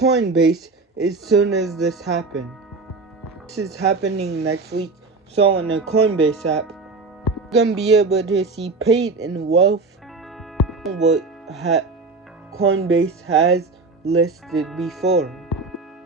Coinbase as soon as this happened. This is happening next week, so on the Coinbase app, you're gonna be able to see paid in wealth, what Coinbase has listed before.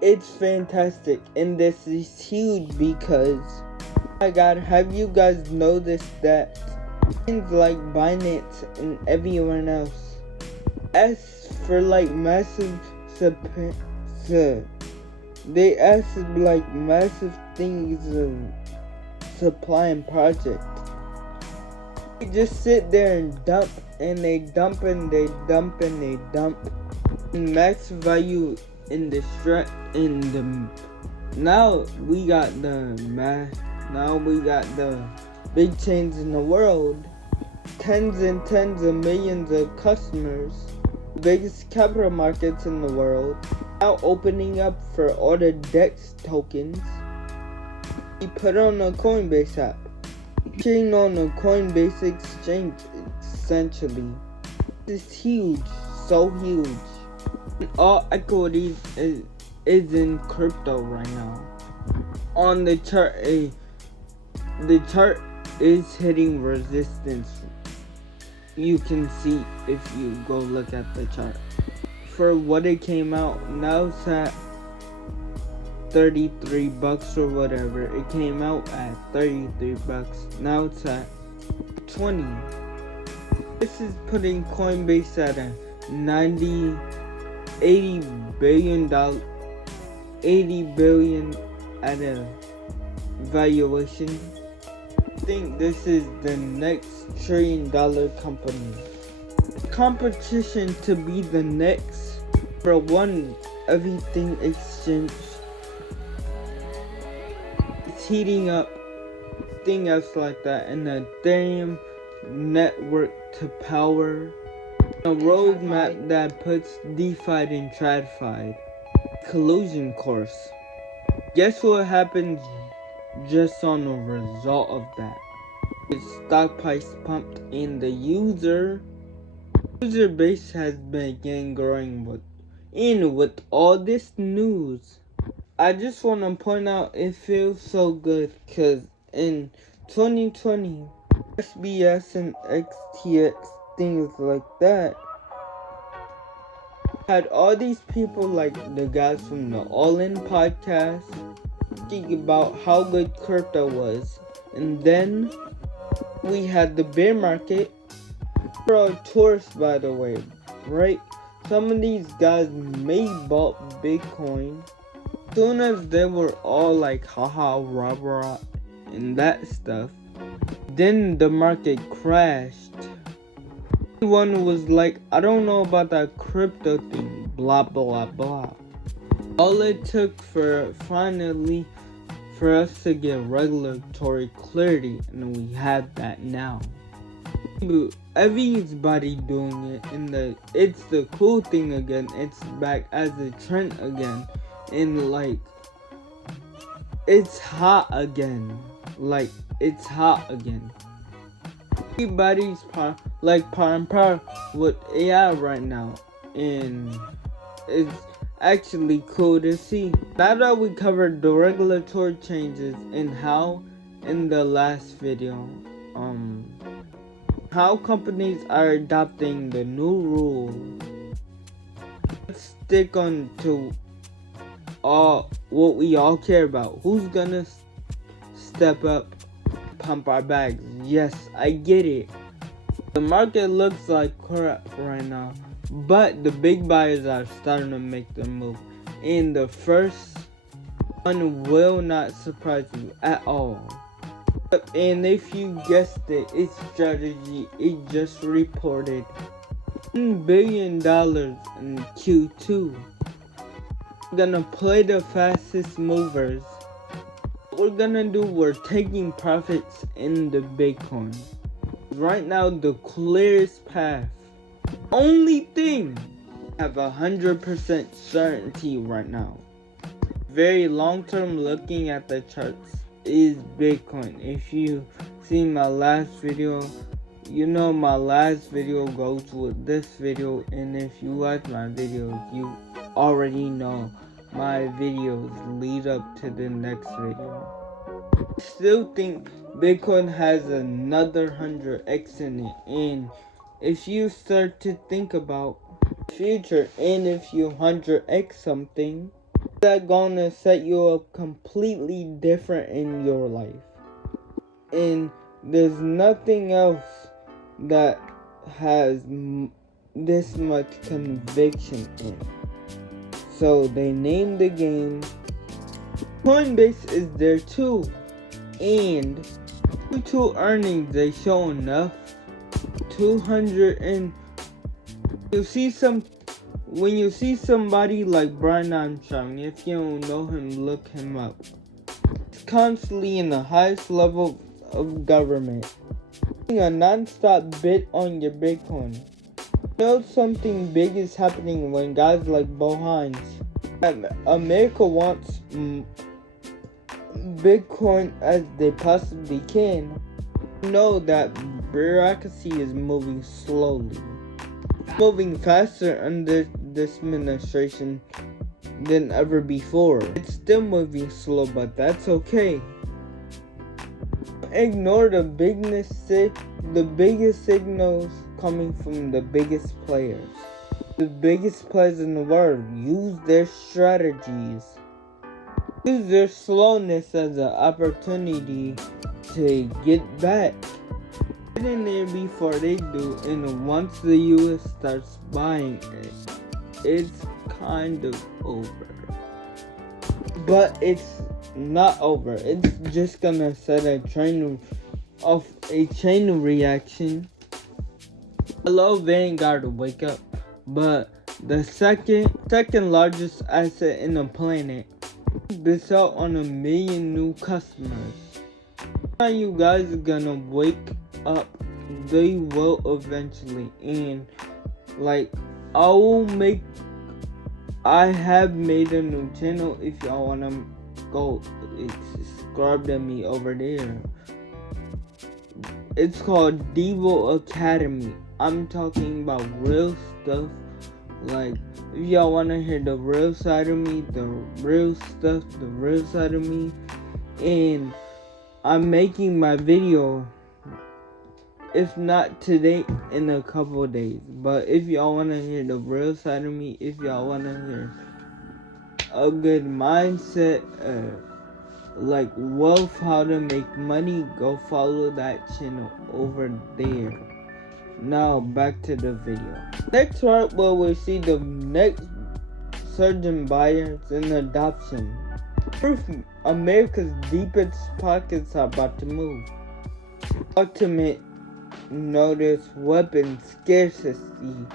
It's fantastic, and this is huge because, oh my god, have you guys noticed that things like Binance and everyone else ask for like massive they ask like massive things of supply and project. They just sit there and dump, and they dump, and they dump, and they dump, and max value in the now we got the big chains in the world, tens and tens of millions of customers, biggest capital markets in the world, now opening up for all the DEX tokens. We put on the Coinbase app, chain on the Coinbase exchange essentially. This is huge, so huge. All equities is in crypto right now. On the chart, the chart is hitting resistance. You can see if you go look at the chart. For what it came out, now it's at $33 or whatever. It came out at $33. Now it's at 20. This is putting Coinbase at a $80 billion at a valuation. I think this is the next $1 trillion company. Competition to be the next for one everything exchange. It's heating up, thing else like that, and the Ethereum network to power a roadmap that puts DeFi and TradFi collusion course. Guess what happens just on the result of that? The stock price pumped, and the user base has been growing with all this news. I just want to point out it feels so good because in 2020, SBS and XTX, things like that, had all these people like the guys from the All In podcast speaking about how good crypto was, and then we had the bear market. For a tourist, by the way, right? Some of these guys may bought Bitcoin soon as they were all like haha rah rah and that stuff. Then the market crashed. Everyone was like, I don't know about that crypto thing, blah blah blah. All it took for finally for us to get regulatory clarity, and we have that now. Everybody doing it, and it's the cool thing again. It's back as a trend again, and like it's hot again. Like it's hot again. Everybody's power with AI right now, and it's actually cool to see. Now that we covered the regulatory changes and how in the last video, how companies are adopting the new rule. Let's stick on to all what we all care about. Who's gonna step up, pump our bags? Yes, I get it. The market looks like crap right now, but the big buyers are starting to make the move. And the first one will not surprise you at all. And if you guessed it, it's Strategy. It just reported $1 billion in Q2. We're gonna play the fastest movers. What we're gonna do, we're taking profits in the Bitcoin. Right now, the clearest path. Only thing I have 100% certainty right now. Very long term, looking at the charts, is Bitcoin. If you see my last video, you know my last video goes with this video, and if you like my videos, already know, my videos lead up to the next video. I still think Bitcoin has another 100x in it, and if you start to think about future, and if you 100x something, that gonna set you up completely different in your life. And there's nothing else that has this much conviction in. So they named the game. Coinbase is there too, and Q2 earnings they show enough. 200 and you see some. When you see somebody like Brian Armstrong, if you don't know him, look him up. He's constantly in the highest level of government. A non-stop bid on your Bitcoin. You know something big is happening when guys like Bo Hines. America wants Bitcoin as they possibly can. You know that bureaucracy is moving slowly. Moving faster under this administration than ever before. It's still moving slow, but that's okay. Ignore the biggest signals coming from the biggest players. The biggest players in the world use their strategies. Use their slowness as an opportunity to get back. Get in there before they do, and once the US starts buying it, it's kind of over. But it's not over. It's just gonna set a chain of reaction. Hello, Vanguard to wake up. But the second largest asset in the planet, this out on 1 million new customers. Now you guys are gonna wake up. They will eventually, and like I have made a new channel. If y'all wanna go subscribe to me over there. It's called Devo Academy. I'm talking about real stuff. Like, if y'all wanna hear the real side of me, the real stuff, the real side of me, and I'm making my video, if not today, in a couple of days. But if y'all wanna hear the real side of me, if y'all wanna hear a good mindset, like wealth, how to make money, go follow that channel over there. Now back to the video. Next part where we see the next surge in buyers and adoption. Proof America's deepest pockets are about to move. Ultimate notice weapon scarcity.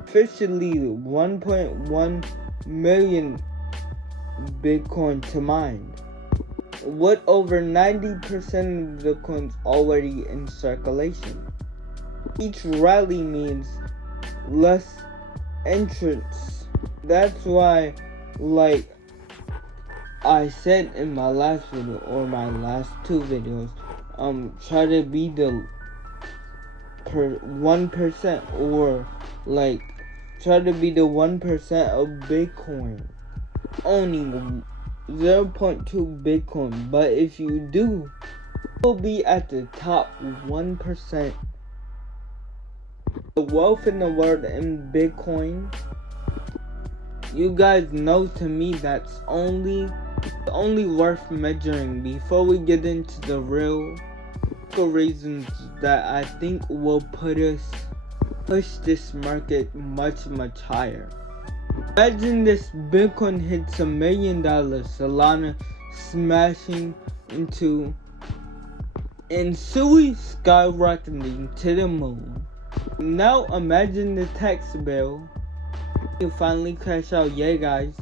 Officially 1.1 million Bitcoin to mine. With over 90% of the coins already in circulation. Each rally means less entrants. That's why, like I said in my last video, or my last two videos, try to be the 1%, or like try to be the 1% of Bitcoin. Owning 0.2 Bitcoin, but if you do, you'll be at the top 1%. The wealth in the world in Bitcoin, you guys know, to me that's only worth measuring. Before we get into the real reasons that I think will push this market much higher. Imagine this Bitcoin hits $1 million, Solana smashing into and Sui skyrocketing to the moon. Now imagine the tax bill. You finally cash out, yeah guys.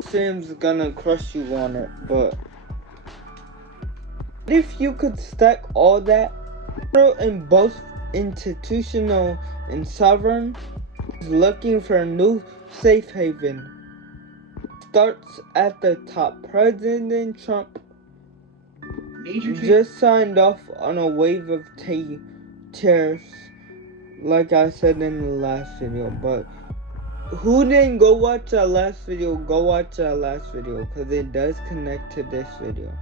Sam's gonna crush you on it, but if you could stack all that in both institutional and sovereign, looking for a new safe haven. Starts at the top. President Trump just signed off on a wave of tariffs, like I said in the last video, but Who didn't go watch our last video, go watch our last video, because it does connect to this video.